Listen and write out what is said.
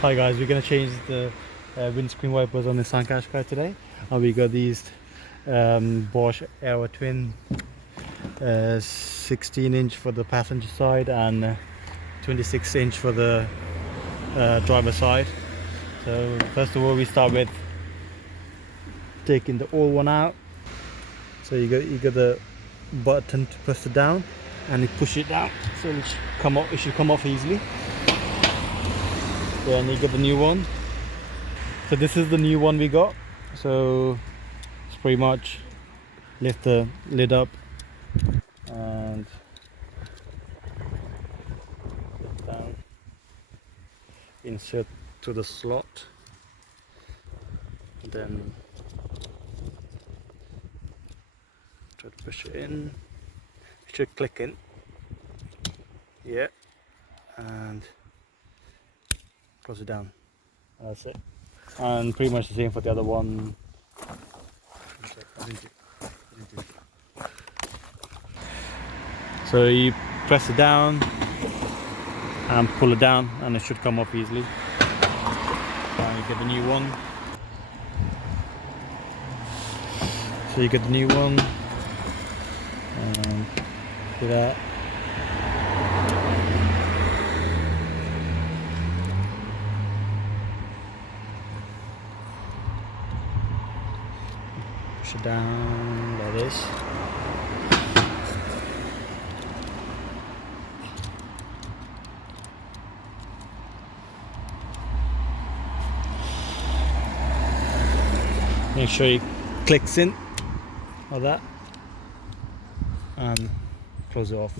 Hi guys, we're going to change the windscreen wipers on the Nissan Qashqai today. And we got these Bosch Aero Twin 16-inch for the passenger side and 26-inch for the driver side. So first of all, we start with taking the old one out. So you got the button to press it down, and you push it down, so it should come off easily. Then you get the new one. So this is the new one we got. So it's pretty much lift the lid up and put it down, insert to the slot, then try to push it in. It should click in, yeah, and close it down. That's it. And pretty much the same for the other one. So you press it down and pull it down, and it should come off easily. Now you get the new one. So you get the new one, and do that. Push it down like this. Make sure it clicks in like that and close it off.